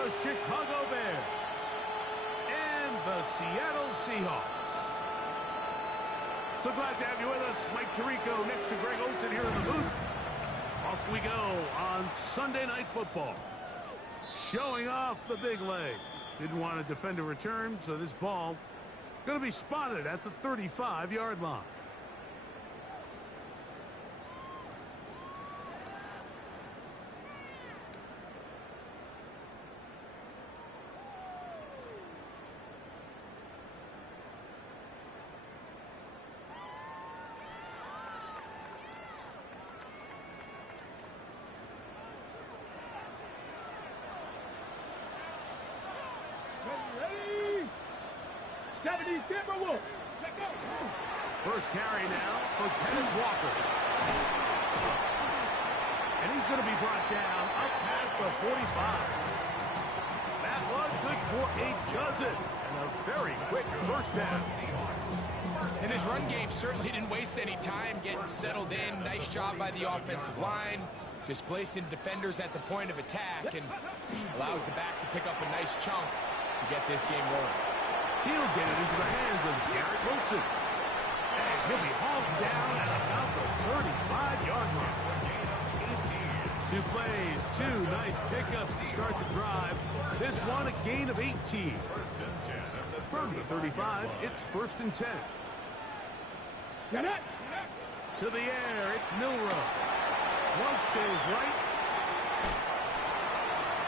the Chicago Bears and the Seattle Seahawks. So glad to have you with us. Mike Tirico next to Greg Olsen here in the booth. Off we go on Sunday Night Football. Showing off the big leg. Didn't want to defend a return, so this ball going to be spotted at the 35-yard line. First carry now for Kenneth Walker. And he's going to be brought down up past the 45. That was good for a dozen. And a very quick first down. And his run game certainly didn't waste any time getting settled in. Nice job by the offensive line, displacing defenders at the point of attack, and allows the back to pick up a nice chunk to get this game rolling. He'll get it into the hands of Garrett Wilson. And he'll be hauled down at about the 35-yard line. 2 plays, 2 nice pickups to start the drive. This one a gain of 18. From the 35, it's 1st and 10. To the air, it's Milroe. Flush to his right.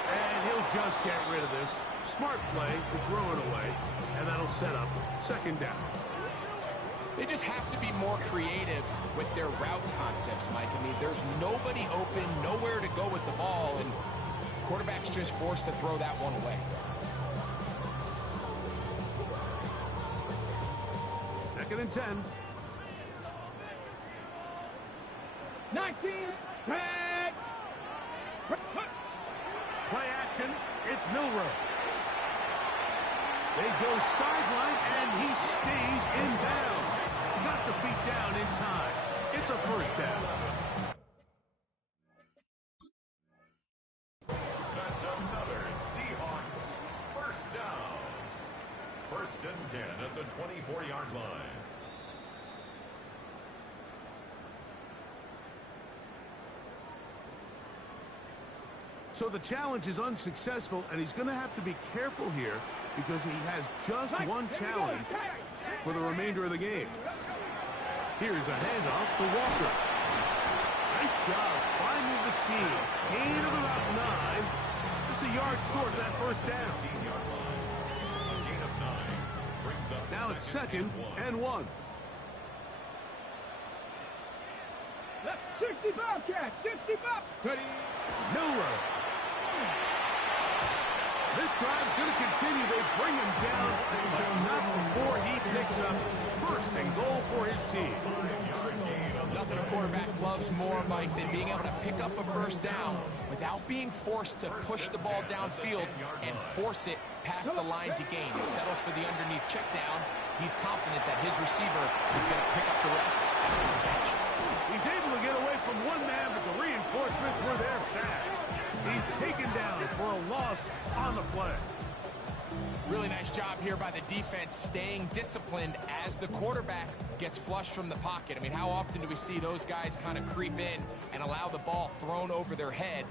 And he'll just get rid of this. Smart play to throw it away. And that'll set up 2nd down. They just have to be more creative with their route concepts, Mike. I mean, there's nobody open, nowhere to go with the ball, and quarterback's just forced to throw that one away. 2nd and 10. 19, tag. Play action. It's Milroe. They go sideline, and he stays in bounds. Got the feet down in time. It's a 1st down. That's another Seahawks 1st down. 1st and 10 at the 24-yard line. So the challenge is unsuccessful, and he's going to have to be careful here because he has just one challenge for the remainder of the game. Here's a handoff to Walker. Nice job finding the seam. Gain of about 9. Just a yard short of that 1st down. Now it's 2nd and 1. 60 Bobcat, 60 Bob. Milroe. This drive's going to continue. They bring him down, but not before he picks up 1st and goal for his team. Nothing a quarterback loves more, Mike, than being able to pick up a 1st down without being forced to push the ball downfield and force it past the line to gain. He settles for the underneath check down. He's confident that his receiver is going to pick up the rest after the catch. He's able to get away from one man, but the reinforcements were there fast. He's taken down for a loss on the play. Really nice job here by the defense, staying disciplined as the quarterback gets flushed from the pocket. I mean, how often do we see those guys kind of creep in and allow the ball thrown over their head?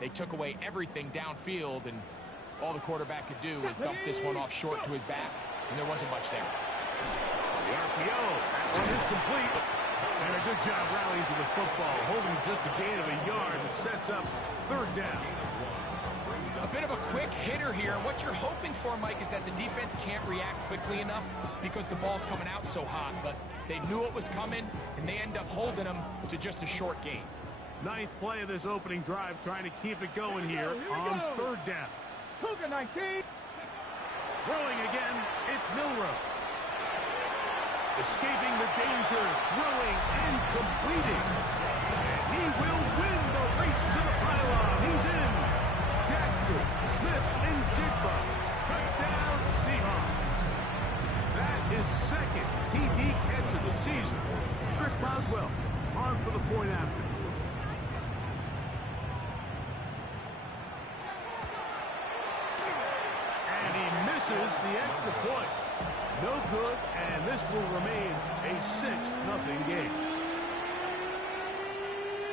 They took away everything downfield, and all the quarterback could do was dump this one off short to his back, and there wasn't much there. The RPO, that one is complete. And a good job rallying to the football, holding just a gain of a yard that sets up 3rd down. A bit of a quick hitter here. What you're hoping for, Mike, is that the defense can't react quickly enough because the ball's coming out so hot. But they knew it was coming, and they end up holding them to just a short gain. 9th play of this opening drive, trying to keep it going here on 3rd down. Cougar 19. Throwing again, it's Milroe. Escaping the danger, throwing and completing. And he will win the race to the pylon. He's in. Jackson, Smith, and Jigba. Touchdown, Seahawks. That is 2nd TD catch of the season. Chris Boswell on for the point after. misses the extra point. No good, and this will remain a 6-0 game.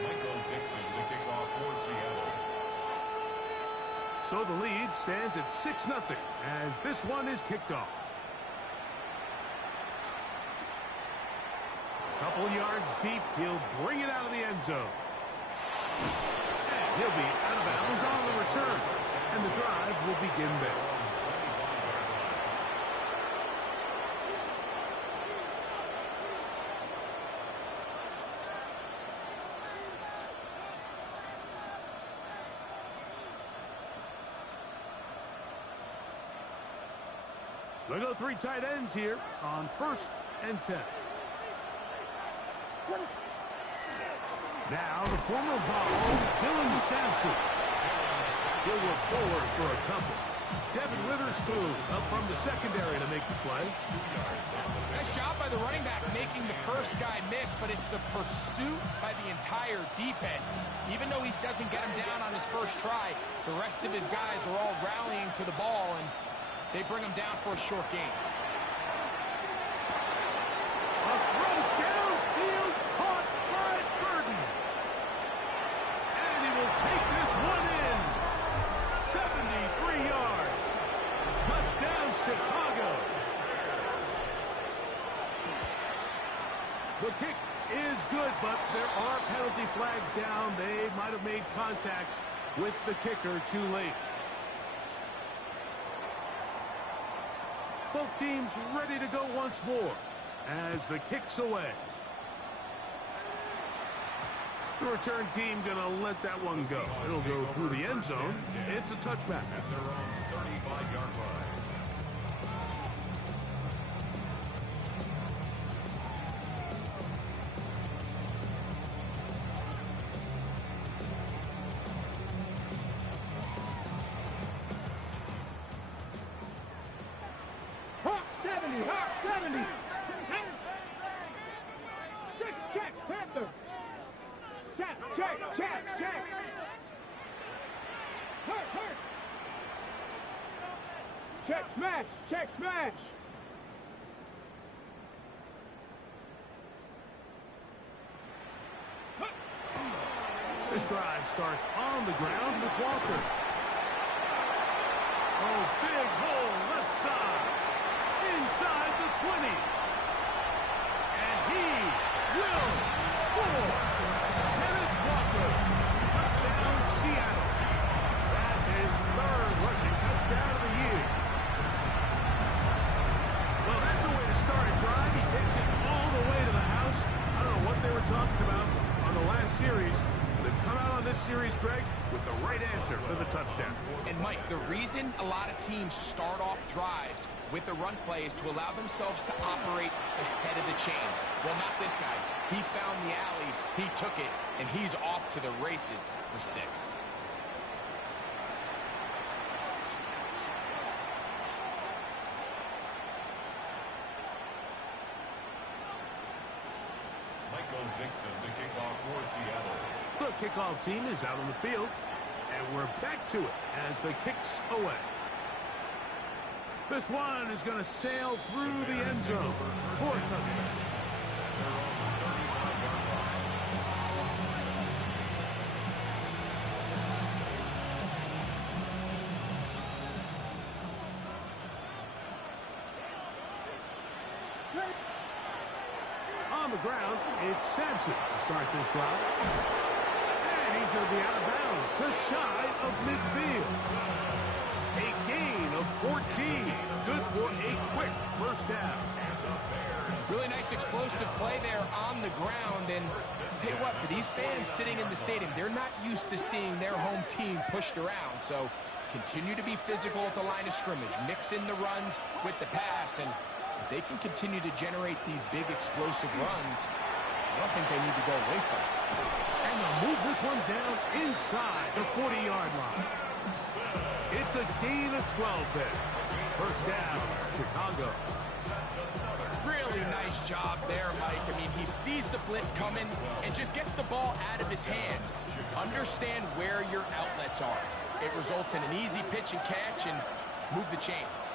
Michael Dixon to kick off for Seattle. So the lead stands at 6-0 as this one is kicked off. Couple yards deep, he'll bring it out of the end zone. And he'll be out of bounds on the return. And the drive will begin there. They go 3 tight ends here on 1st and 10. Now the former Vol, Dylan Sampson. He'll look forward for a couple. Devin Witherspoon up from the secondary to make the play. Nice job by the running back making the first guy miss, but it's the pursuit by the entire defense. Even though he doesn't get him down on his first try, the rest of his guys are all rallying to the ball, and they bring him down for a short gain. A throw downfield caught by Burden. And he will take this one in. 73 yards. Touchdown, Chicago. The kick is good, but there are penalty flags down. They might have made contact with the kicker too late. Both teams ready to go once more as the kick's away. The return team gonna let that one go. It'll go through the end zone. It's a touchback. At their own 35-yard line. Hawk 70, Hawk 70. Check, Panther. Check. Hurt. Check, smash. This drive starts on the ground with Walker. Oh, big hole left side. Inside the 20. And he will score. Kenneth Walker. Touchdown, Seattle. That's his 3rd rushing touchdown of the year. Well, that's a way to start a drive. He takes it all the way to the house. I don't know what they were talking about on the last series. They've come out on this series, Greg, with the right answer for the touchdown. And Mike, the reason a lot of teams start off drives with a run play is to allow themselves to operate ahead of the chains. Well, not this guy. He found the alley, he took it, and he's off to the races for 6. Michael Dixon to kick off for Seattle. The kickoff team is out on the field, and we're back to it as the kick's away. This one is going to sail through the end zone for a touchdown. On the ground, it's Sampson to start this drive. And he's going to be out of bounds, just shy of midfield. A gain of 14. Good for a quick first down. Really nice explosive play there on the ground. And I'll tell you what, for these fans sitting in the stadium, they're not used to seeing their home team pushed around. So continue to be physical at the line of scrimmage. Mix in the runs with the pass. And if they can continue to generate these big explosive runs, I don't think they need to go away from it. And they'll move this one down inside the 40-yard line. It's a gain of 12 there. First down, Chicago. Really nice job there, Mike. I mean, he sees the blitz coming and just gets the ball out of his hands. Understand where your outlets are. It results in an easy pitch and catch and move the chains.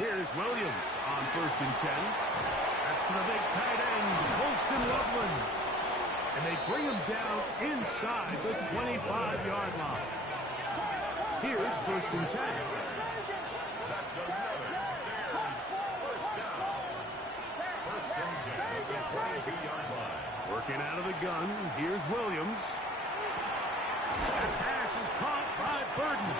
Here's Williams on 1st and 10. That's the big tight end, Colston Loveland. And they bring him down inside the 25-yard line. Here's 1st and 10. That's another. There's first down. 1st and 10 at the 22-yard line. Working out of the gun, here's Williams. That pass is caught by Burden.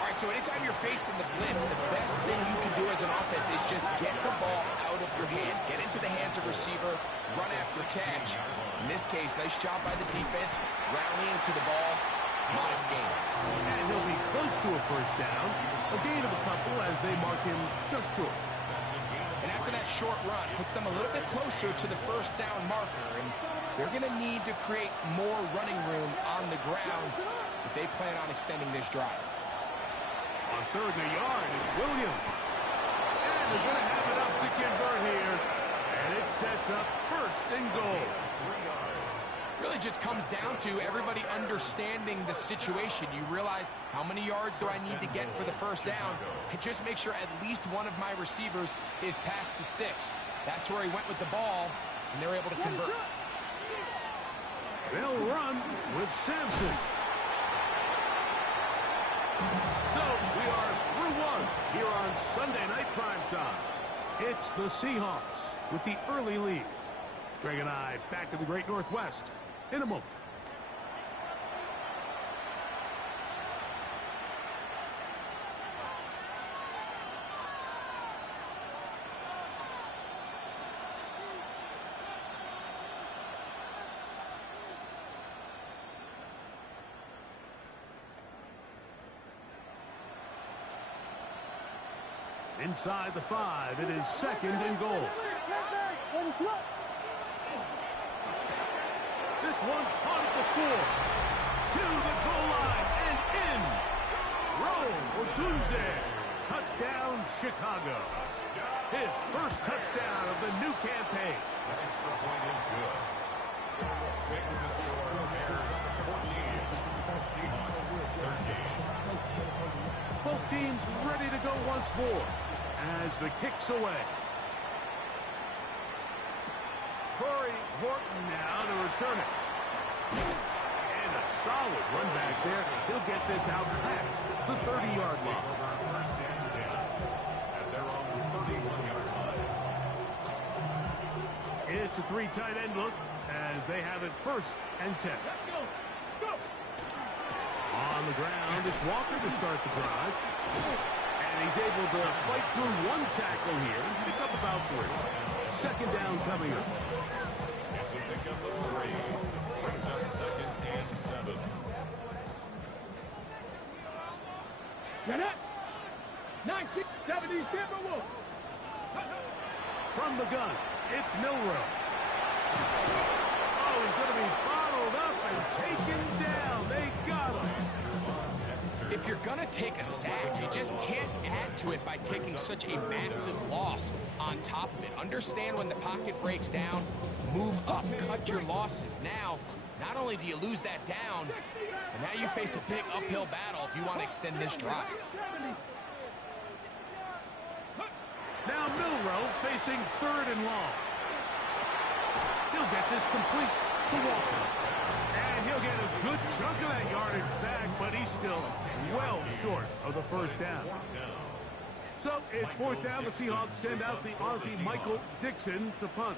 All right, so anytime you're facing the blitz, the best thing you can do as an offense is just get the ball out of your hand. Get into the hands of receiver, run after catch. In this case, nice job by the defense, rallying to the ball. Modest gain. And he'll be close to a 1st down. A gain of a couple as they mark him just short. And after that short run, puts them a little bit closer to the 1st down marker. And they're going to need to create more running room on the ground if they plan on extending this drive. On 3rd and a yard, it's Williams. And they're going to have enough to convert here. And it sets up 1st and goal. 3 yards. Really just comes down to everybody understanding the situation. You realize how many yards do I need to get for the 1st down, and just make sure at least one of my receivers is past the sticks. That's where he went with the ball, and they're able to convert. They'll run with Sampson. So we are through one here on Sunday Night Primetime. It's the Seahawks with the early lead. Greg and I back in the Great Northwest in a moment. Inside the 5, it is 2nd and goal. This one caught at the 4. To the goal line and in. Rome Odunze. Touchdown, Chicago. His 1st touchdown of the new campaign. The extra point is good. Makes the score Bears 14. Seahawks 13. Both teams ready to go once more as the kick's away. Corey Horton now to return it. And a solid run back there. He'll get this out past the 30-yard line. 1st and 10. And they're on the 31-yard line. It's a 3 tight end look as they have it 1st and 10. Let's go. Let's go. On the ground, it's Walker to start the drive. And he's able to fight through 1 tackle here and pick up about 3. 2nd down coming up. It's a pickup of 3. Brings up 2nd and 7. Get up. 1970 Timberwolves. From the gun, it's Milrow. Oh, he's going to be bottled up and taken down. They got him. If you're going to take a sack, you just can't add to it by taking such a massive loss on top of it. Understand when the pocket breaks down, move up, cut your losses. Now, not only do you lose that down, but now you face a big uphill battle if you want to extend this drive. Now Milrow facing 3rd and long. He'll get this complete to Walker. And he'll get a good chunk of that yardage back, but he's still well short of the 1st down. So it's 4th down. The Seahawks send out the Aussie Michael Dixon to punt.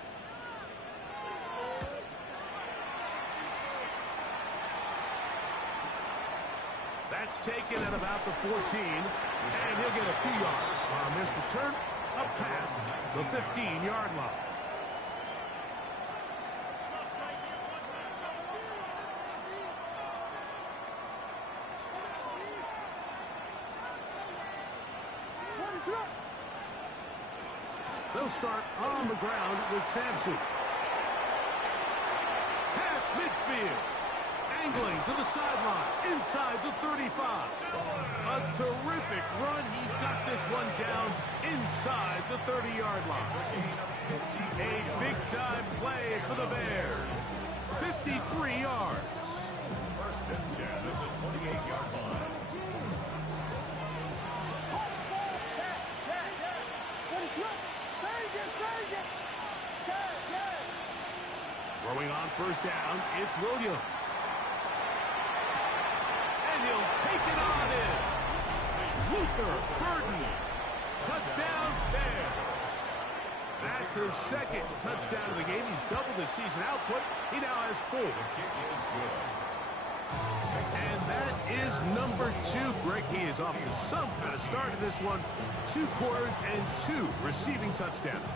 That's taken at about the 14, and he'll get a few yards on this return up past the 15-yard line. They'll start on the ground with Sampson. Past midfield. Angling to the sideline. Inside the 35. A terrific run. He's got this one down inside the 30-yard line. A big-time play for the Bears. 53 yards. 1st and 10 at the 28-yard line. first down, it's Williams. And he'll take it on in. Luther Burden. Touchdown Bears. That's his second touchdown of the game. He's doubled his season output. He now has 4. The kick is good. And that is number 2. Greg, he is off to some kind of start in this one. 2 quarters and 2 receiving touchdowns.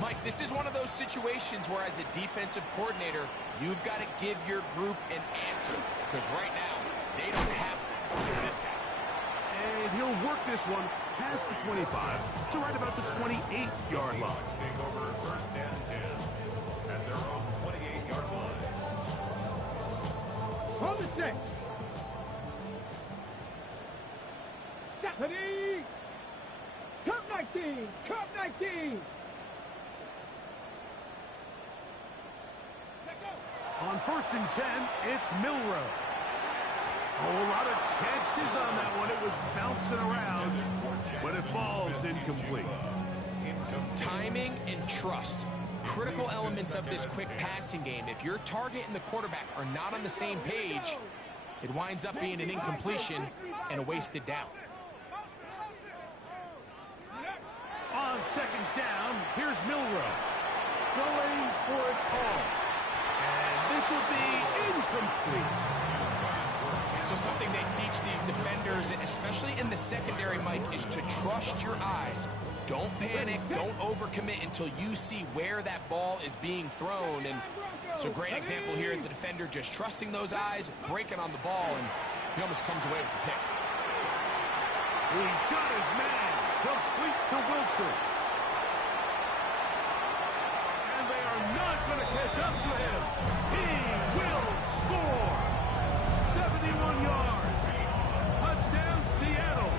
Mike, this is one of those situations where as a defensive coordinator, you've got to give your group an answer. Because right now, they don't have one for this guy. And he'll work this one past the 25 to right about the 28-yard line. Seahawks take over first and 10 at their own 28-yard line. On the set. Stephanie. Cup 19. Cup 19. On first and 10, it's Milroe. Oh, a lot of chances on that one. It was bouncing around, but it falls incomplete. Timing and trust. Critical elements of this quick passing game. If your target and the quarterback are not on the same page, it winds up being an incompletion and a wasted down. On second down, here's Milroe. Going for it all. And this will be incomplete. So something they teach these defenders, especially in the secondary, Mike, is to trust your eyes. Don't panic, don't overcommit until you see where that ball is being thrown. And it's a great example here, the defender just trusting those eyes, breaking on the ball, and he almost comes away with the pick. He's got his man. Complete to Wilson. And they are not going to catch up to him. He will score. 71 yards. Touchdown, Seattle.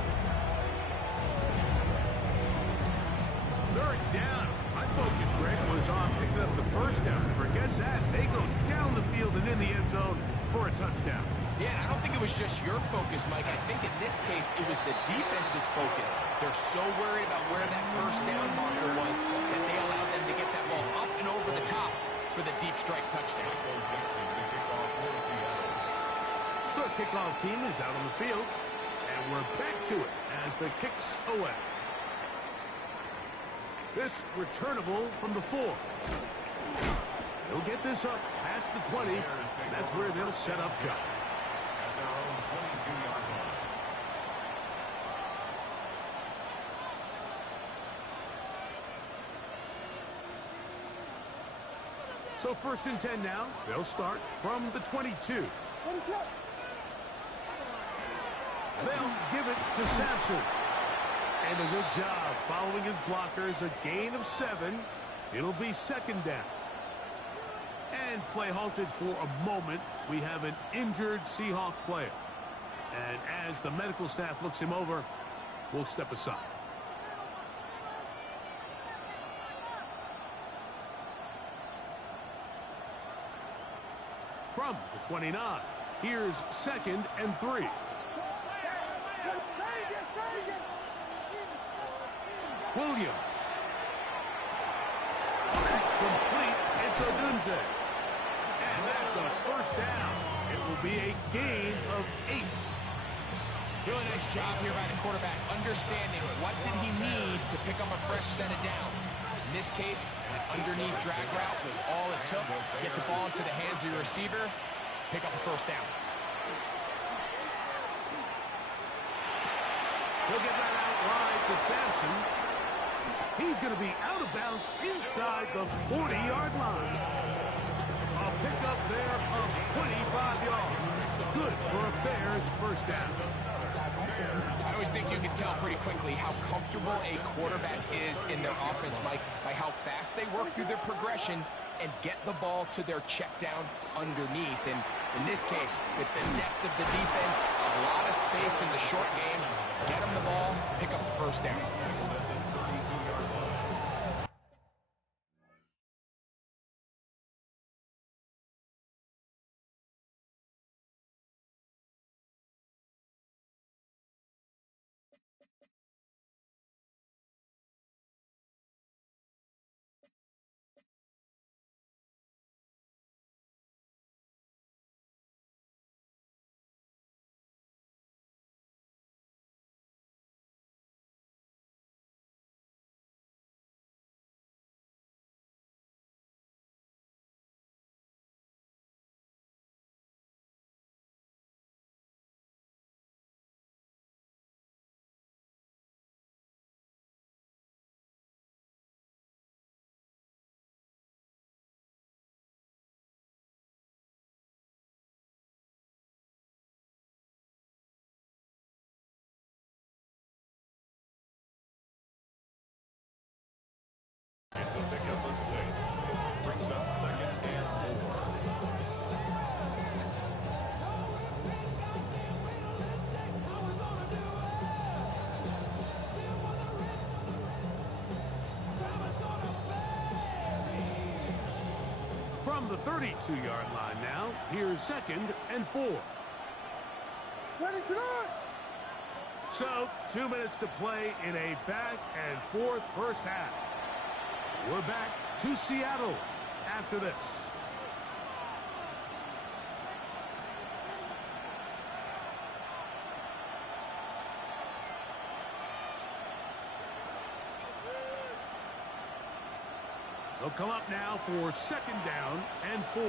Third down. My focus, Greg, was on picking up the first down. Forget that. They go down the field and in the end zone for a touchdown. Yeah, I don't think it was just your focus, Mike. I think in this case, it was the defense's focus. They're so worried about where that first down marker was that they allowed them to get that ball up and over the top for the deep strike touchdown. The kickoff team is out on the field, and we're back to it as the kicks away. This returnable from the 4. They'll get this up past the 20, and that's where they'll set up shop. At their own 22-yard line. So first and 10 now. They'll start from the 22. They'll give it to Sampson. And a good job following his blockers. A gain of 7. It'll be second down. And play halted for a moment. We have an injured Seahawk player. And as the medical staff looks him over, we'll step aside. From the 29, here's second and 3. Williams. That's complete. It's Odunze. And that's a first down. It will be a gain of 8. Really nice job here by the quarterback, understanding what did he need to pick up a fresh set of downs. In this case, that underneath drag route was all it took. Get the ball into the hands of your receiver, pick up a first down. He'll get that out wide to Sampson. He's going to be out of bounds inside the 40-yard line. A pickup there of 25 yards. Good for a Bears first down. I always think you can tell pretty quickly how comfortable a quarterback is in their offense, Mike, by how fast they work through their progression and get the ball to their check down underneath. And in this case, with the depth of the defense, a lot of space in the short game, get them the ball, pick up the first down. the 32-yard line now. Here's 2nd and 4. Ready, start! So, 2 minutes to play in a back-and-forth first half. We're back to Seattle after this. They'll come up now for 2nd down and 4.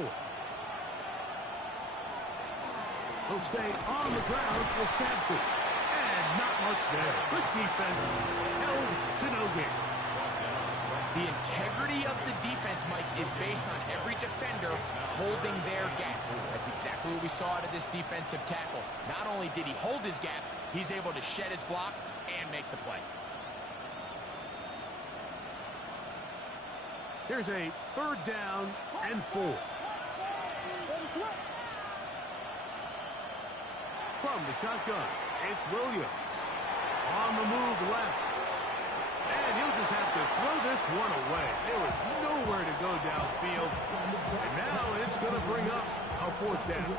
He'll stay on the ground with Sampson. And not much there. Good defense. Held to no gain. The integrity of the defense, Mike, is based on every defender holding their gap. That's exactly what we saw out of this defensive tackle. Not only did he hold his gap, he's able to shed his block and make the play. Here's a 3rd down and 4. From the shotgun, it's Williams. On the move left. And he'll just have to throw this one away. There was nowhere to go downfield. And now it's going to bring up a 4th down.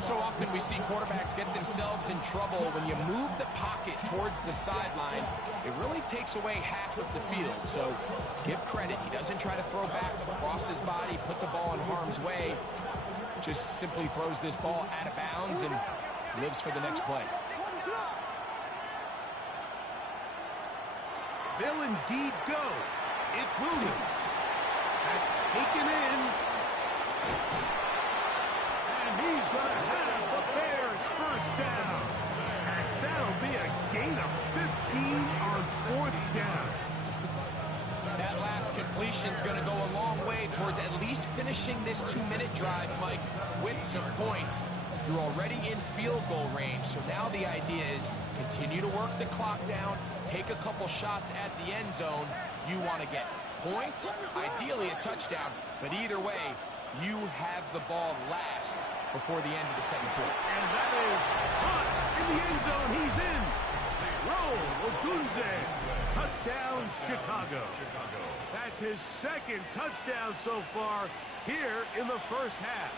So often we see quarterbacks get themselves in trouble. When you move the pocket towards the sideline, it really takes away half of the field. So give credit. He doesn't try to throw back across his body, put the ball in harm's way. Just simply throws this ball out of bounds and lives for the next play. They'll indeed go. It's Williams. That's taken in. And he's going to have the Bears first down. As that'll be a gain of 15 on 4th down. That last completion's going to go a long way towards at least finishing this 2-minute drive, Mike, with some points. You're already in field goal range, so now the idea is continue to work the clock down, take a couple shots at the end zone. You want to get points, ideally a touchdown, but either way, you have the ball last before the end of the 2nd quarter. And that is caught in the end zone. He's in. Roll, Odunze. Touchdown, Chicago. That's his 2nd touchdown so far here in the first half.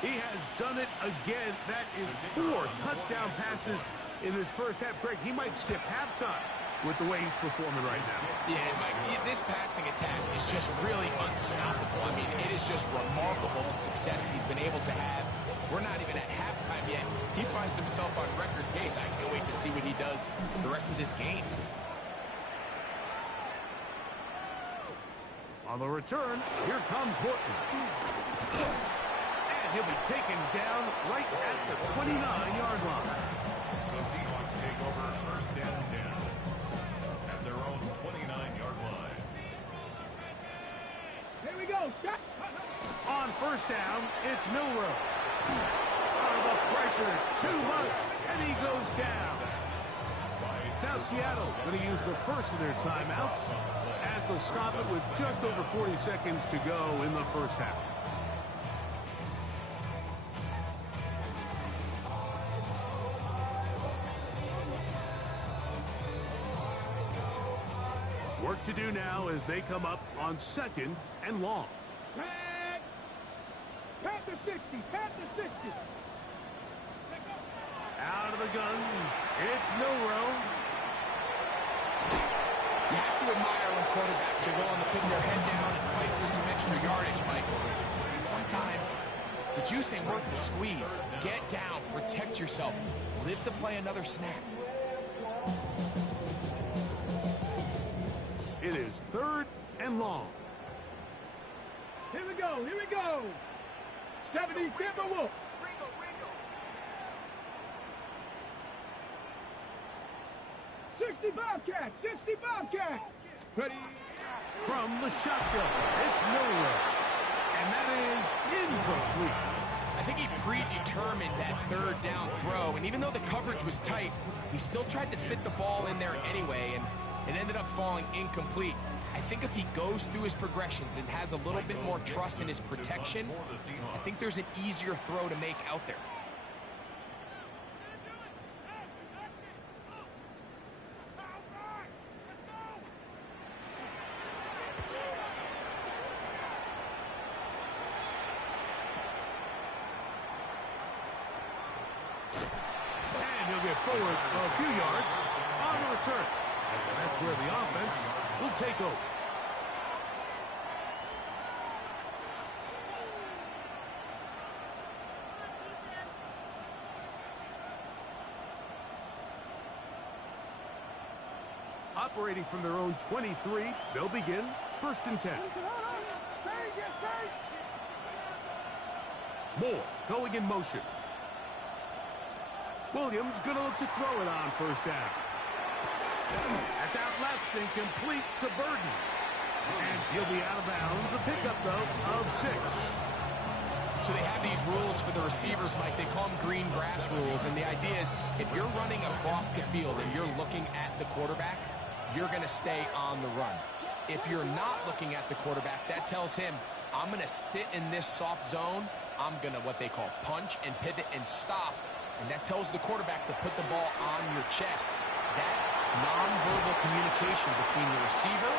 He has done it again. That is 4 touchdown passes in his first half. Greg, he might skip halftime with the way he's performing right now. Yeah, Mike, this passing attack is just really unstoppable. I mean, it is just remarkable the success he's been able to have. We're not even at halftime yet. He finds himself on record pace. I can't wait to see what he does the rest of this game. On the return, here comes Horton. And he'll be taken down right at the 29-yard line. The Seahawks take over 1st and 10 at their own 29-yard line. Here we go. Shot. On 1st down, it's Milroe. The pressure, too much, and he goes down. Now Seattle going to use the first of their timeouts as they'll stop it with just over 40 seconds to go in the first half. Work to do now as they come up on 2nd and long. Pat the 60. Pat the 60. Out of the gun, it's Milroe. You have to admire when quarterbacks are willing to put their head down and fight for some extra yardage, Mike. Sometimes the juice ain't worth the squeeze. Get down, protect yourself, live to play another snap. It is 3rd and long. Here we go. Here we go. 70 Timberwolves. 60 Bobcats. 60 Bobcats. Ready. From the shotgun, it's Milroe. And that is incomplete. I think he predetermined that 3rd down throw, and even though the coverage was tight, he still tried to fit the ball in there anyway, and it ended up falling incomplete. I think if he goes through his progressions and has a little bit more trust in his protection, I think there's an easier throw to make out there. forward a few yards on the return. And that's where the offense will take over. Operating from their own 23, they'll begin 1st and 10. Moore going in motion. Williams going to look to throw it on 1st down. That's out left and complete to Burden. And he'll be out of bounds. A pickup, though, of 6. So they have these rules for the receivers, Mike. They call them green grass rules. And the idea is if you're running across the field and you're looking at the quarterback, you're going to stay on the run. If you're not looking at the quarterback, that tells him, I'm going to sit in this soft zone. I'm going to what they call punch and pivot and stop. And that tells the quarterback to put the ball on your chest. That nonverbal communication between the receiver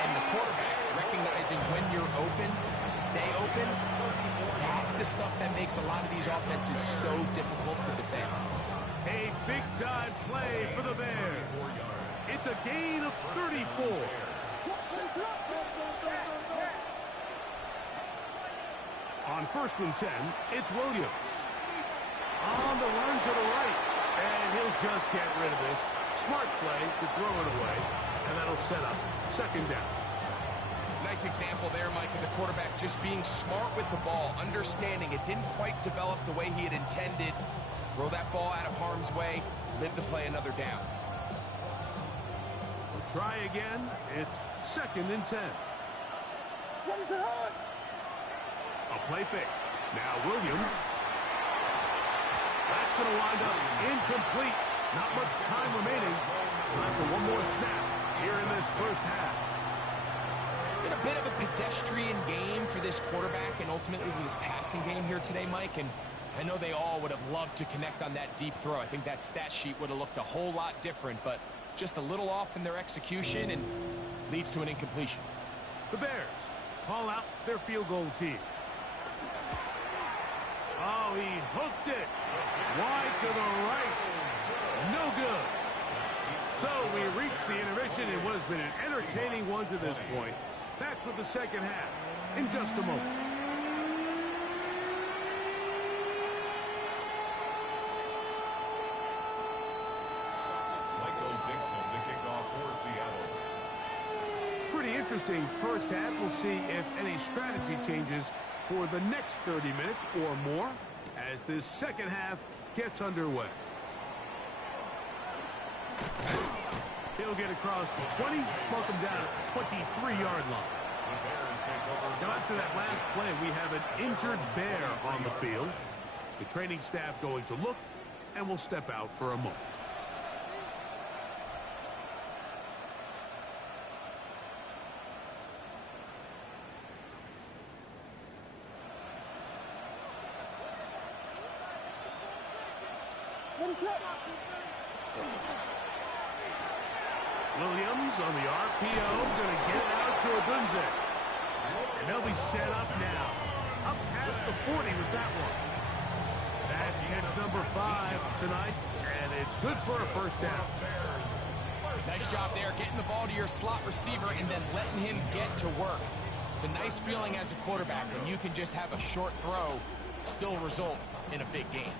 and the quarterback, recognizing when you're open, stay open, that's the stuff that makes a lot of these offenses so difficult to defend. A big-time play for the Bears. It's a gain of 34. On 1st and 10, it's Williams. On the run to the right. And he'll just get rid of this. Smart play to throw it away. And that'll set up 2nd down. Nice example there, Mike, of the quarterback just being smart with the ball, understanding it didn't quite develop the way he had intended. Throw that ball out of harm's way, live to play another down. We'll try again. It's 2nd and 10. A play fake. Now Williams. That's going to wind up incomplete. Not much time remaining. Time for one more snap here in this 1st half. It's been a bit of a pedestrian game for this quarterback and ultimately his passing game here today, Mike. And I know they all would have loved to connect on that deep throw. I think that stat sheet would have looked a whole lot different, but just a little off in their execution and leads to an incompletion. The Bears call out their field goal team. Oh, he hooked it. Wide to the right. No good. So we reach the intermission in what has been an entertaining one to this point. Back with the 2nd half in just a moment. Michael Dixon to kick off for Seattle. Pretty interesting 1st half. We'll see if any strategy changes for the next 30 minutes or more as this 2nd half gets underway. He'll get across the 20, mark him down at the 23-yard line. Now after that last play, we have an injured Bear on the field. The training staff going to look and will step out for a moment. Williams on the RPO, going to get it out to Odunze. And they'll be set up now. Up past the 40 with that one. That's catch number 5 tonight, and it's good for a 1st down. Nice job there, getting the ball to your slot receiver and then letting him get to work. It's a nice feeling as a quarterback when you can just have a short throw still result in a big game.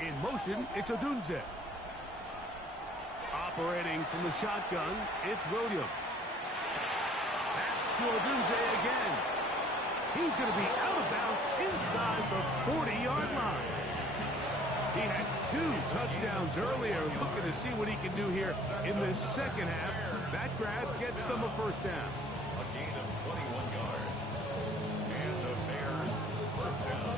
In motion, it's Odunze. Operating from the shotgun, it's Williams. That's to Odunze again. He's going to be out of bounds inside the 40-yard line. He had 2 touchdowns earlier, looking to see what he can do here in this 2nd half. That grab gets them a 1st down. A gain of 21 yards. And the Bears 1st down.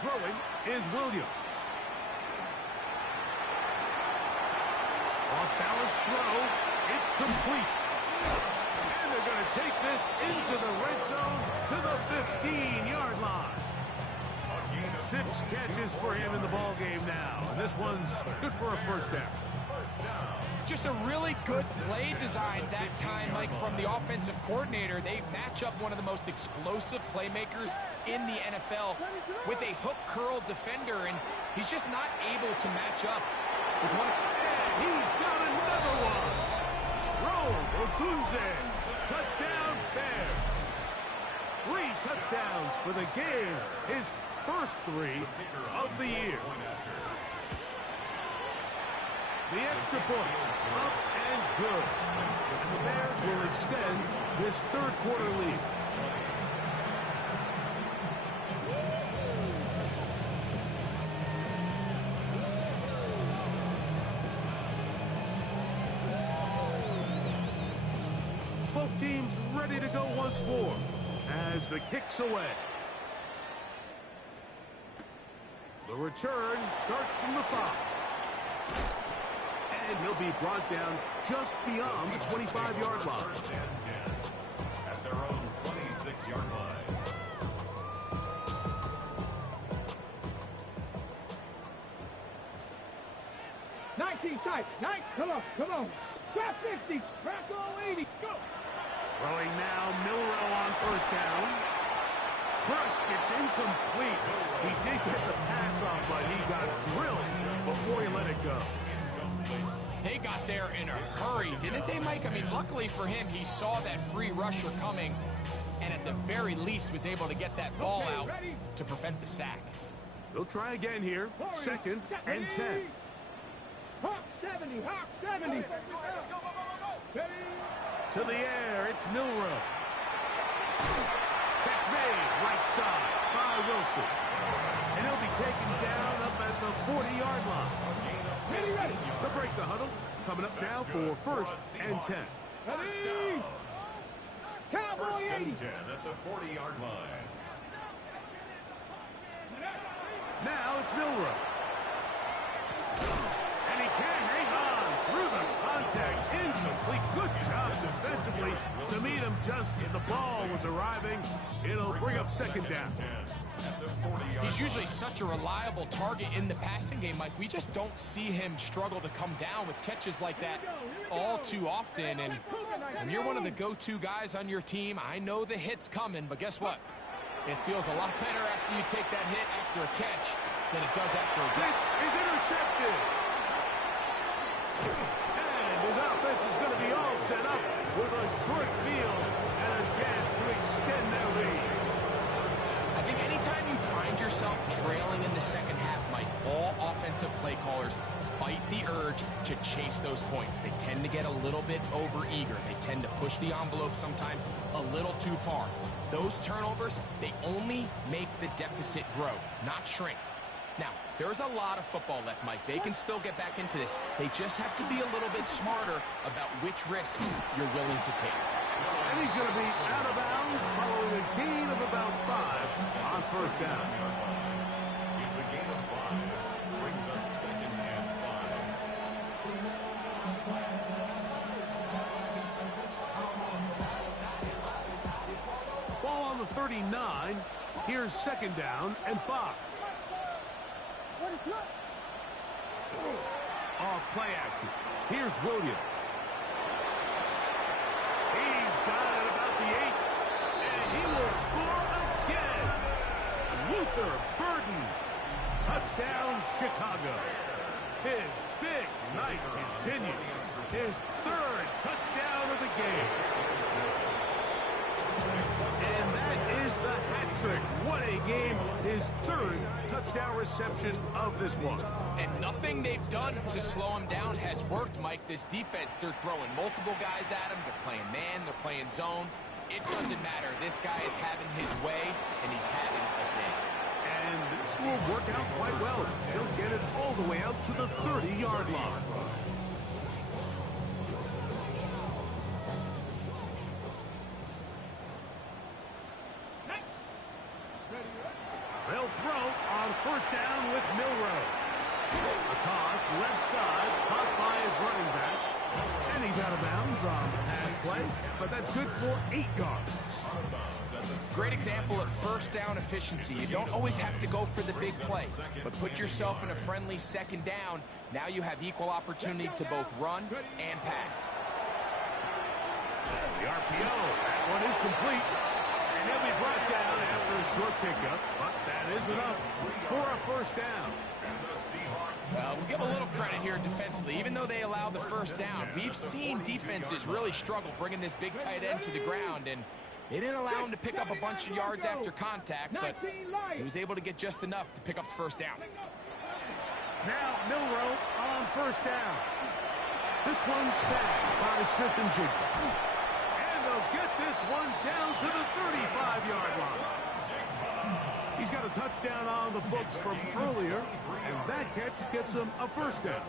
Throwing is Williams. Off-balance throw. It's complete. And they're going to take this into the red zone to the 15-yard line. 6 catches for him in the ball game now. And this one's good for a first down. Just a really good play design that time, Mike, from the offensive coordinator. They match up one of the most explosive playmakers in the NFL with a hook curl defender, and he's just not able to match up with one. And he's got another one. Rome Odunze. Touchdown, Bears. 3 touchdowns for the game. His first 3 of the year. The extra point, up and good. And the Bears will extend this third quarter lead. Both teams ready to go once more as the kick's away. The return starts from the 5. And he'll be brought down just beyond the 25-yard line. At their own 26-yard line. Tight. Come on. Trap 50. Crack all 80. Go. Throwing now, Milroe on first down. First, it's incomplete. He did get the pass off, but he got drilled before he let it go. They got there in a hurry, didn't they, Mike? I mean, luckily for him, he saw that free rusher coming, and at the very least was able to get that ball out to prevent the sack. They'll try again here. 2nd and 10. Hawk 70. To the air, it's Milroe. Catch made, right side by Wilson. And he'll be taken down up at the 40-yard line. Ready. They'll break the huddle. Coming up now for 1st and 10. Ready. Cowboy First 80. and 10 at the 40-yard line. Now it's Milroe. And he can hang on through the contact. Incomplete. Good job defensively to meet him just as the ball was arriving. It'll bring up 2nd down. He's usually such a reliable target in the passing game, Mike. We just don't see him struggle to come down with catches like that all too often. And when you're one of the go-to guys on your team, I know the hit's coming, but guess what? It feels a lot better after you take that hit after a catch than it does after a drop. This is intercepted. And his offense is going to be all set up with a short field and a chance to extend their lead. I think anytime you find yourself trailing in the second half, Mike, all offensive play callers fight the urge to chase those points. They tend to get a little bit over-eager. They tend to push the envelope sometimes a little too far. Those turnovers, they only make the deficit grow, not shrink. Now, there's a lot of football left, Mike. They can still get back into this. They just have to be a little bit smarter about which risks you're willing to take. And he's going to be out of bounds following a gain of about 5 on first down. It's a gain of 5. Brings up 2nd and 5. Ball on the 39. Here's 2nd down and 5. Off play action. Here's Williams. He's got it about the 8. And he will score again. Luther Burden. Touchdown, Chicago. His big night continues. His 3rd touchdown of the game. And that is the hat trick. What a game. His 3rd touchdown reception of this one. And nothing they've done to slow him down has worked, Mike. This defense, they're throwing multiple guys at him. They're playing man. They're playing zone. It doesn't matter. This guy is having his way, and he's having a day. And this will work out quite well. He'll get it all the way out to the 30-yard line. They'll throw on first down with Milroe. A toss, left side, caught by his running back. And he's out of bounds on the pass play. play, but that's good for 8 yards. Great example of first down efficiency. You don't always have to go for the big play, but put yourself in a friendly second down. Now you have equal opportunity to both run and pass. The RPO, that one is complete. And he'll be brought down after a short pickup, but that is enough for a first down. We'll give a little credit here defensively. Even though they allow the first down, we've seen defenses really struggle bringing this big tight end to the ground, and they didn't allow him to pick up a bunch of yards after contact, but he was able to get just enough to pick up the first down. Now Milroe on first down. This one's sacked by Smith and Jigba. And they'll get this one down to the 35-yard line. He's got a touchdown on the books from earlier, and that catch gets him a first down.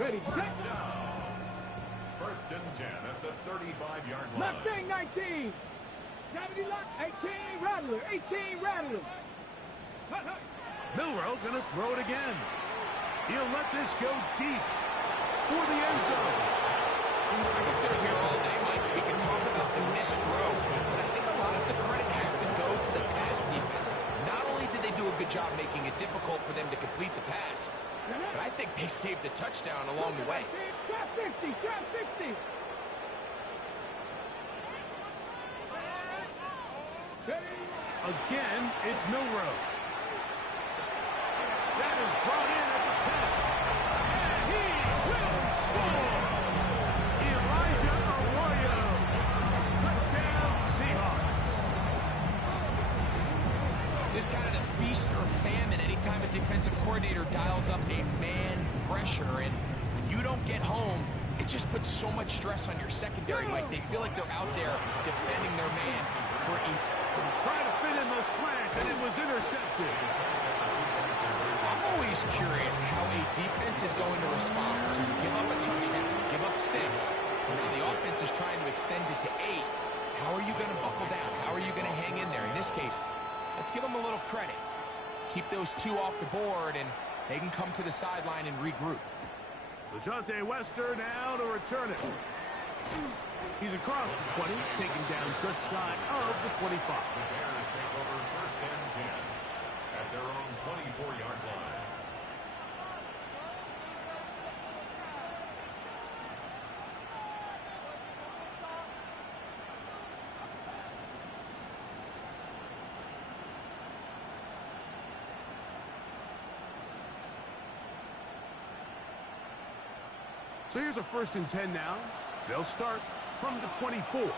Ready, set. First and 10 at the 35-yard line. Mustang 19. 70 lock, 18 Rattler, 18 Rattler. Milroe going to throw it again. He'll let this go deep for the end zone. I can sit here all day, Mike. We can talk about the missed throw, but I think a lot of the credit has to go to the pass defense. Not only did they do a good job making it difficult for them to complete the pass, but I think they saved a touchdown along the way. Trap 60, trap 60. Again, it's Milroe. That is brought in at the 10. And he will score! Elijah Arroyo. Touchdown Seahawks. This kind of the feast or famine anytime a defensive coordinator dials up a man pressure, and when you don't get home, it just puts so much stress on your secondary. Like they feel like they're out there defending their man for Trying to fit in the slant, and it was intercepted. I'm always curious how a defense is going to respond. So you give up a touchdown, you give up 6, and now the offense is trying to extend it to 8. How are you going to buckle down? How are you going to hang in there? In this case, let's give them a little credit. Keep those 2 off the board, and they can come to the sideline and regroup. LeJohntay Wester now to return it. He's across the 20, taken down just shy of the 25. The Bears take over first and 10 at their own 24-yard line. So here's a first and 10 now. They'll start from the 24.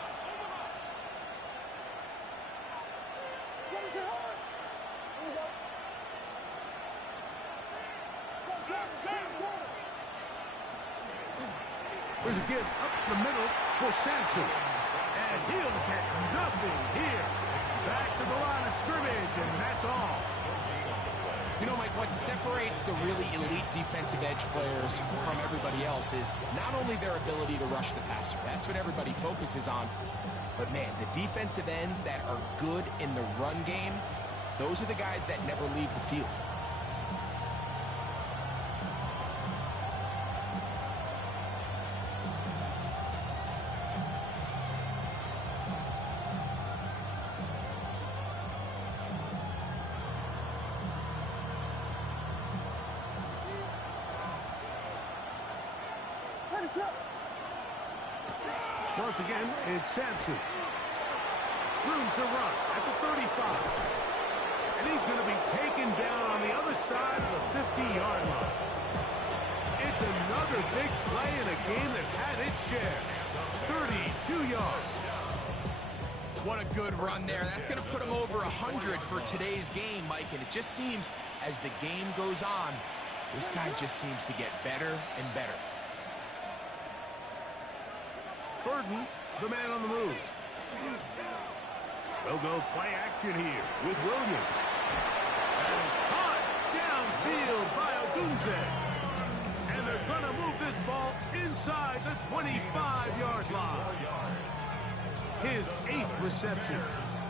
There's a give up the middle for Sampson. And he'll get nothing here. Back to the line of scrimmage, and that's all. You know, Mike, what separates the really elite defensive edge players from everybody else is not only their ability to rush the passer. That's what everybody focuses on. But, man, the defensive ends that are good in the run game, those are the guys that never leave the field. Once again, it's Sampson. Room to run at the 35. And he's going to be taken down on the other side of the 50-yard line. It's another big play in a game that's had its share. 32 yards. What a good run there. That's going to put him over 100 for today's game, Mike. And it just seems as the game goes on, this guy just seems to get better and better. Burden, the man on the move. They'll go play action here with Williams. And it's caught downfield by Odunze. And they're going to move this ball inside the 25-yard line. His 8th reception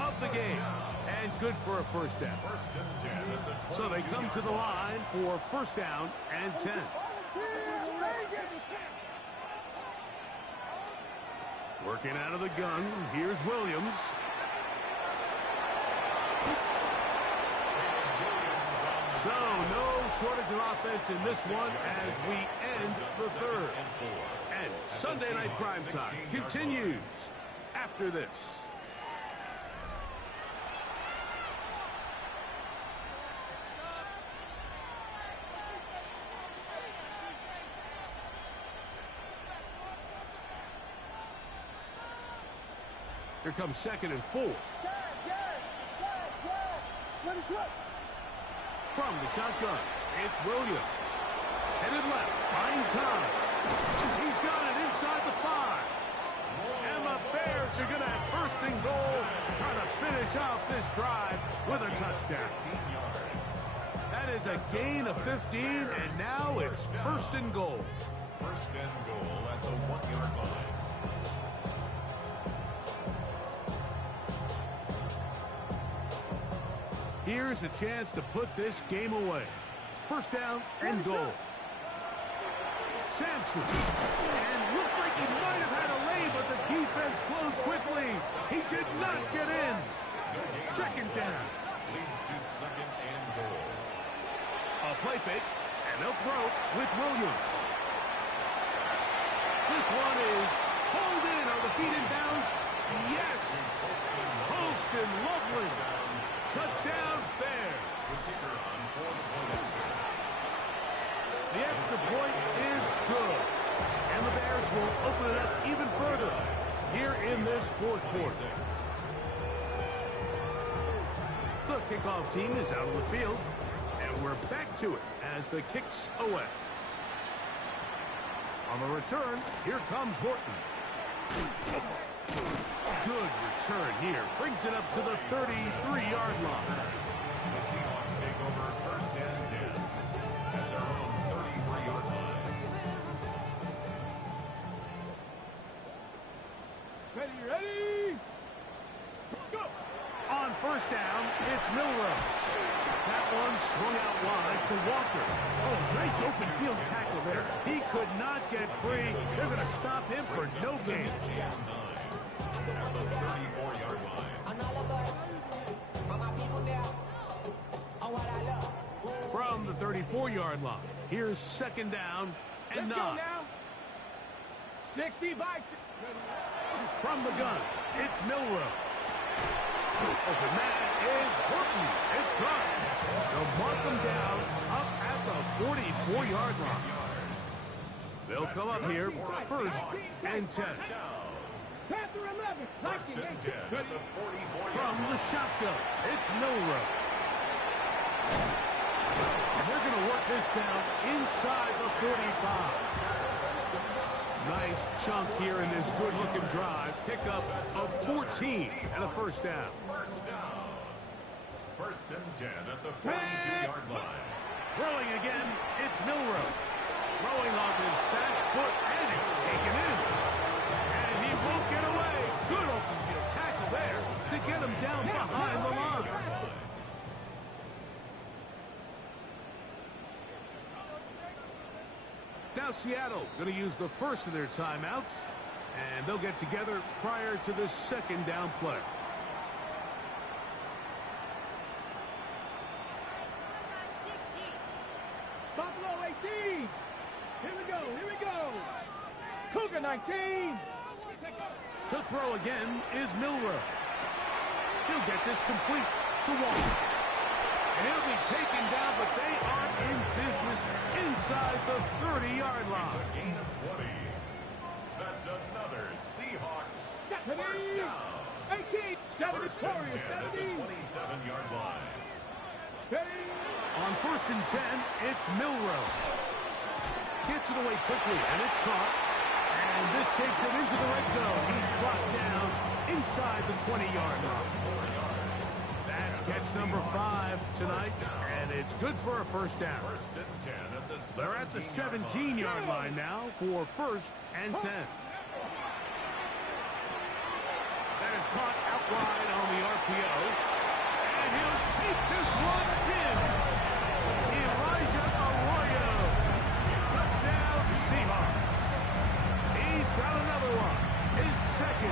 of the game. And good for a first down. So they come to the line for first down and 10. Working out of the gun. Here's Williams. So, no shortage of offense in this one as we end the third. And Sunday Night Primetime continues after this. Here comes 2nd and 4. From the shotgun, it's Williams. Headed left, buying time. He's got it inside the 5. And the Bears are going to have 1st and goal, trying to finish off this drive with a touchdown. That is a gain of 15, and now it's 1st and goal. 1st and goal at the 1-yard line. Here's a chance to put this game away. 1st down and goal. Sampson. And looked like he might have had a lane, but the defense closed quickly. He did not get in. 2nd down. Leads to 2nd and goal. A play fake, and they'll throw with Williams. This one is pulled in. Are the feet in bounds? Yes. Holston, lovely. Touchdown, Bears. The extra point is good. And the Bears will open it up even further here in this 4th quarter. The kickoff team is out on the field, and we're back to it as the kick's away. On the return, here comes Horton. Good return here. Brings it up to the 33-yard line. The Seahawks take over 1st and 10 at their own 33-yard line. Ready? Go! On 1st down, it's Milroe. That one swung out wide to Walker. Oh, nice open field tackle there. He could not get free. They're going to stop him for no gain. At the 34-yard line. From the 34-yard line, here's 2nd down and Let's go 9. now. 65. From the gun, it's Milroe. Open man is Horton. It's gone. They'll mark him down up at the 44-yard line. They'll come up here 1st and 10. Panther 11. 1st and 10 at the 44-yard From line. the shotgun, it's Milroe. And they're going to work this down inside the 45. Nice chunk here in this good-looking drive. Pick up of 14 and a 1st down. 1st down. 1st and 10 at the 42-yard line. Throwing again, it's Milroe. Throwing off his back foot, and it's taken in. And he won't get away. Good open field tackle there to get him down behind the line. Now Seattle going to use the first of their timeouts, and they'll get together prior to the 2nd down play. Buffalo 18. Here we go. Cougar 19. To throw again is Milroe. He'll get this complete to Walker. And he'll be taken down, but they are in business inside the 30-yard It's line. a gain of 20. That's another Seahawks 1st down. 18. 7 is 1st and Warriors. 10 at the 17. 27-yard line. Ready? On 1st and 10, it's Milroe. Gets it away quickly, and it's caught. And this takes it into the red zone. He's brought down inside the 20-yard line. That's catch number 5 tonight, and it's good for a 1st down. 1st and 10 at the 17-yard They're at the 17-yard line now for 1st and 10. That is caught out wide on the RPO. And he'll take this one in. Elijah Arroyo. Touchdown Seahawks. He's got another one. His 2nd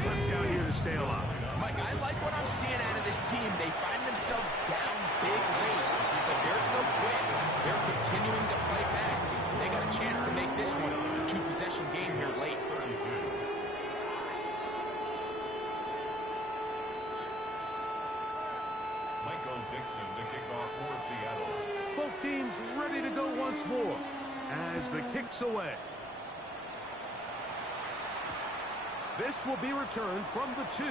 touchdown here to stay alive. Mike, I like what I'm seeing out of this team. They find themselves down big late, but there's no quit. They're continuing to fight back. They got a chance to make this one a two-possession game here late. Michael Dixon to kick off for Seattle. Both teams ready to go once more as the kick's away. This will be returned from the 2.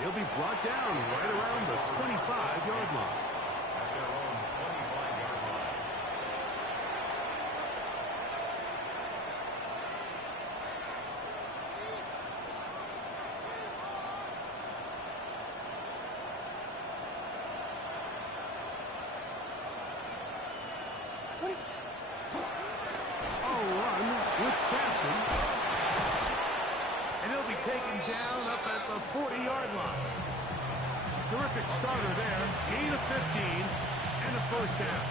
He'll be brought down right around the 25-yard line. At their own 25-yard line. Run with Sampson. And he'll be taken down up at the 40-yard line. Terrific starter there. Gain of 15 and a first down.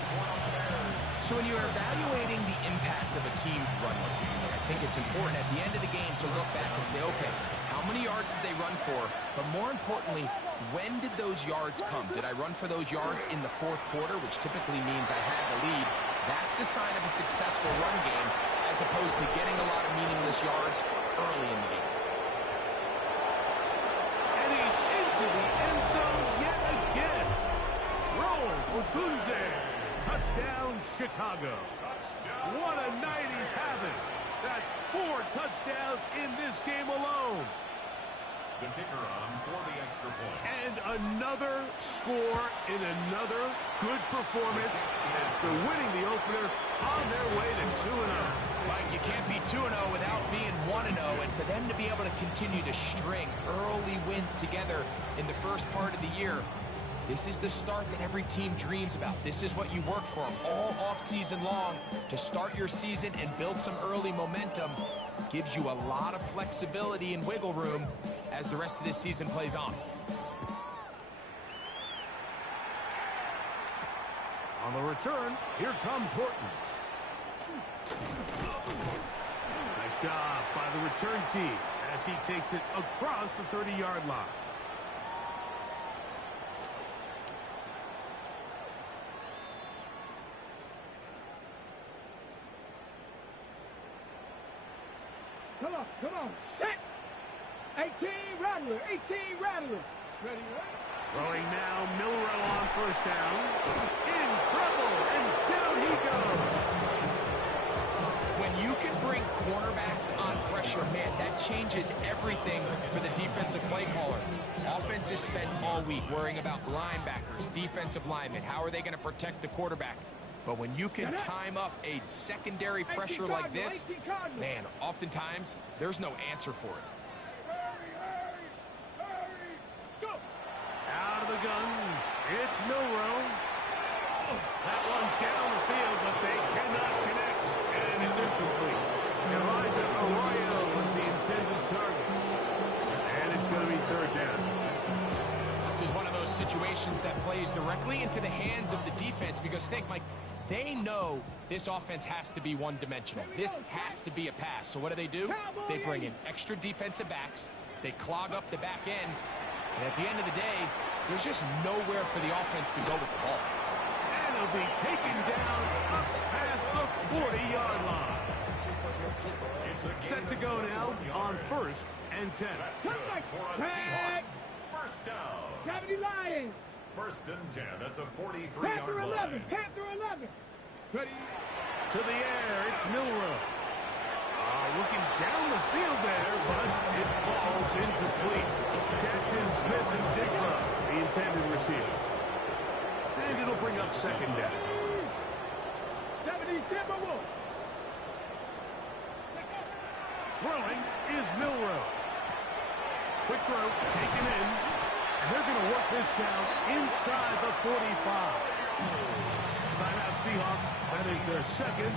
So when you're evaluating the impact of a team's run game, I think it's important at the end of the game to look back and say, okay, how many yards did they run for? But more importantly, when did those yards come? Did I run for those yards in the fourth quarter, which typically means I had the lead? That's the sign of a successful run game, as opposed to getting a lot of meaningless yards early in the game. And he's into the end zone yet again. Roll Odunze. Touchdown, Chicago. Touchdown. What a night he's having. That's 4 touchdowns in this game alone. The kicker on for the extra point. And another score in another good performance as they're winning the opener on their way to 2-0. Mike, you can't be 2-0 without being 1-0, and for them to be able to continue to string early wins together in the first part of the year, this is the start that every team dreams about. This is what you work for all offseason long to start your season and build some early momentum. Gives you a lot of flexibility and wiggle room as the rest of this season plays on. On the return, here comes Horton. Nice job by the return team as he takes it across the 30-yard line. Come on, set! 18 Rattler, 18 Rattler. Ready, Throwing now, Milrow on first down. In trouble, and down he goes. When you can bring cornerbacks on pressure, man, that changes everything for the defensive play caller. Offense is spent all week worrying about linebackers, defensive linemen. How are they going to protect the quarterback? But when you can time up a secondary pressure like this, man, oftentimes there's no answer for it. Go! Out of the gun, it's Milrow. That one down the field, but they cannot connect, and it's incomplete. Elijah Arroyo was the intended target, and it's going to be third down. This is one of those situations that plays directly into the hands of the defense because think, Mike, they know this offense has to be one-dimensional. This has to be a pass. So what do? They bring in extra defensive backs. They clog up the back end. And at the end of the day, there's just nowhere for the offense to go with the ball. And it'll be taken down up past the 40-yard line. Set to go now on 1st and 10. That's good for a Seahawks. First down. Gravity Lions. 1st and 10 at the 43-yard Panther line. 11, Panther 11. Ready? To the air, it's Milrow. Looking down the field there, but it falls incomplete. Catch in Smith and Digba, the intended receiver. And it'll bring up second down. 70 Timberwolves. Throwing is Milrow. Quick throw, taken in. And they're going to work this down inside the 45. Timeout Seahawks. That is their second.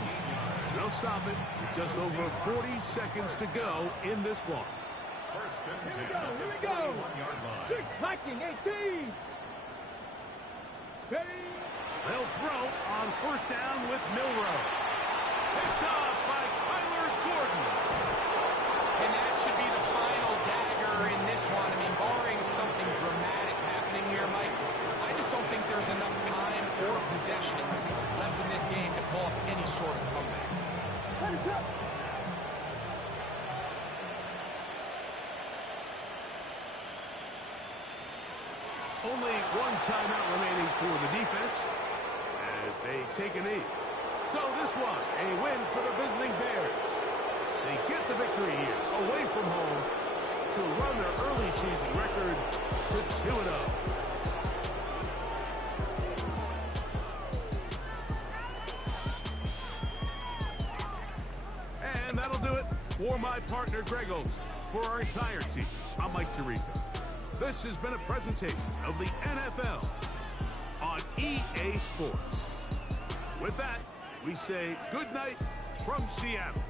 They'll stop it with just over 40 seconds to go in this one. 1st and 10 Here at we the go. 41-yard line. Six Viking 18. Ready? They'll throw on first down with Milrow. Picked off by Kyler Gordon. And that this one. I mean, barring something dramatic happening here, Mike, I just don't think there's enough time or possessions left in this game to pull off any sort of comeback. Only one timeout remaining for the defense as they take a knee. So this one, a win for the visiting Bears. They get the victory here, away from home, to run their early season record to 2-0. And that'll do it for my partner, Greg Olsen. For our entire team, I'm Mike Tirico. This has been a presentation of the NFL on EA Sports. With that, we say good night from Seattle.